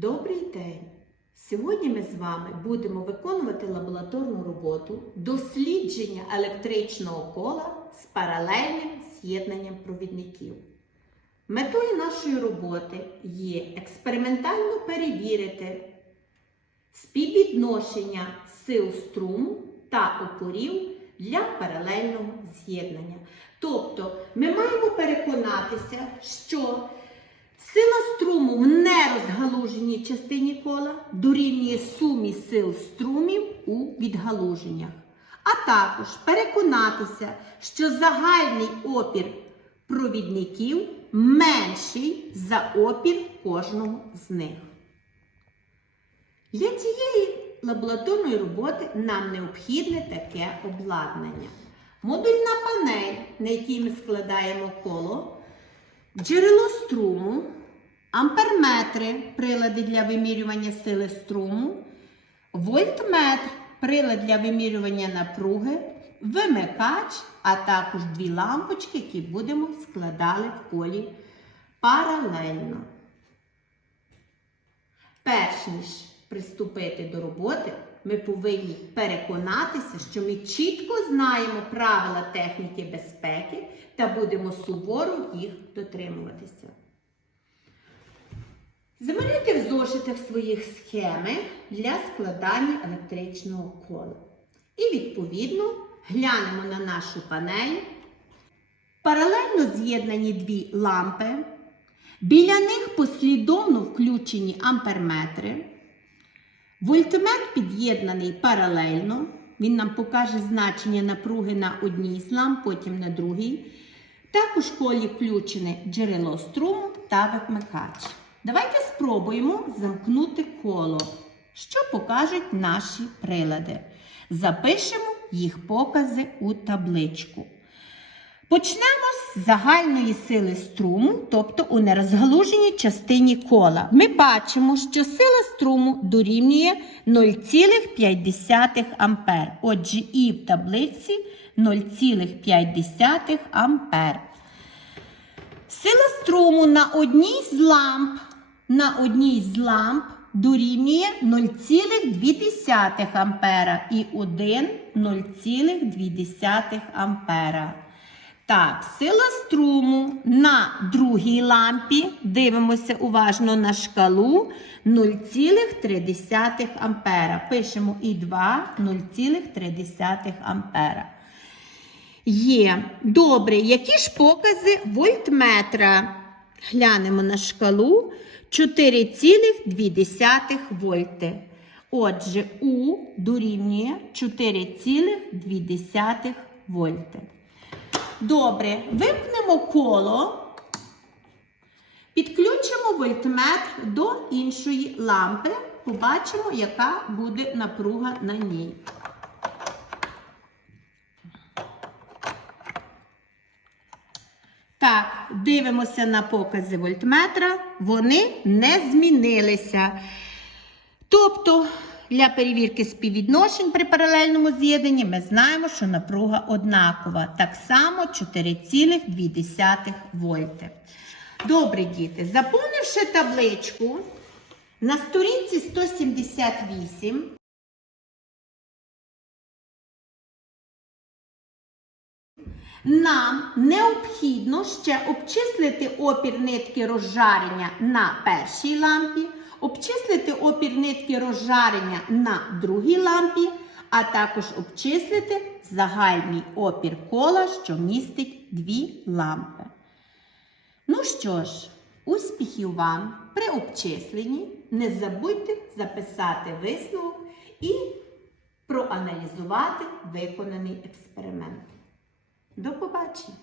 Добрий день! Сьогодні ми з вами будемо виконувати лабораторну роботу дослідження електричного кола з паралельним з'єднанням провідників. Метою нашої роботи є експериментально перевірити співвідношення сил струму та опорів для паралельного з'єднання. Тобто ми маємо переконатися, що Сила струму в нерозгалуженій частині кола дорівнює сумі сил струмів у відгалуженнях. А також переконатися, що загальний опір провідників менший за опір кожного з них. Для цієї лабораторної роботи нам необхідне таке обладнання. Модульна панель, на якій ми складаємо коло, Джерело струму, амперметри, прилади для вимірювання сили струму, вольтметр, прилад для вимірювання напруги, вимикач, а також дві лампочки, які будемо складати в колі паралельно. Перш ніж приступити до роботи, ми повинні переконатися, що ми чітко знаємо правила техніки безпеки та будемо суворо їх дотримуватися. Замалюйте в зошитах своїх схеми для складання електричного кола. І, відповідно, глянемо на нашу панель. Паралельно з'єднані дві лампи. Біля них послідовно включені амперметри. Вольтметр під'єднаний паралельно. Він нам покаже значення напруги на одній з ламп, потім на другій. Також колі включене джерело струму та вимикач. Давайте спробуємо замкнути коло, що покажуть наші прилади. Запишемо їх покази у табличку. Почнемо з загальної сили струму, тобто у нерозгалуженій частині кола. Ми бачимо, що сила струму дорівнює 0,5 А. Отже, і в таблиці 0,5 А. Сила струму на одній з ламп, на одній з ламп дорівнює 0,2 А і 1 0,2 А. Так, сила струму на другій лампі, дивимося уважно на шкалу 0,3 ампера. Пишемо і 2 0,3 ампера. Є. Добре, які ж покази вольтметра? Глянемо на шкалу 4,2 вольти. Отже, У дорівнює 4,2 вольти. Добре, вимкнемо коло, підключимо вольтметр до іншої лампи, побачимо, яка буде напруга на ній. Так, дивимося на покази вольтметра, вони не змінилися. Тобто, для перевірки співвідношень при паралельному з'єднанні ми знаємо, що напруга однакова. Так само 4,2 вольти. Добре, діти, заповнивши табличку на сторінці 178. Нам необхідно ще обчислити опір нитки розжарення на першій лампі, обчислити опір нитки розжарення на другій лампі, а також обчислити загальний опір кола, що містить дві лампи. Ну що ж, успіхів вам при обчисленні. Не забудьте записати висновок і проаналізувати виконаний експеримент. До побачення!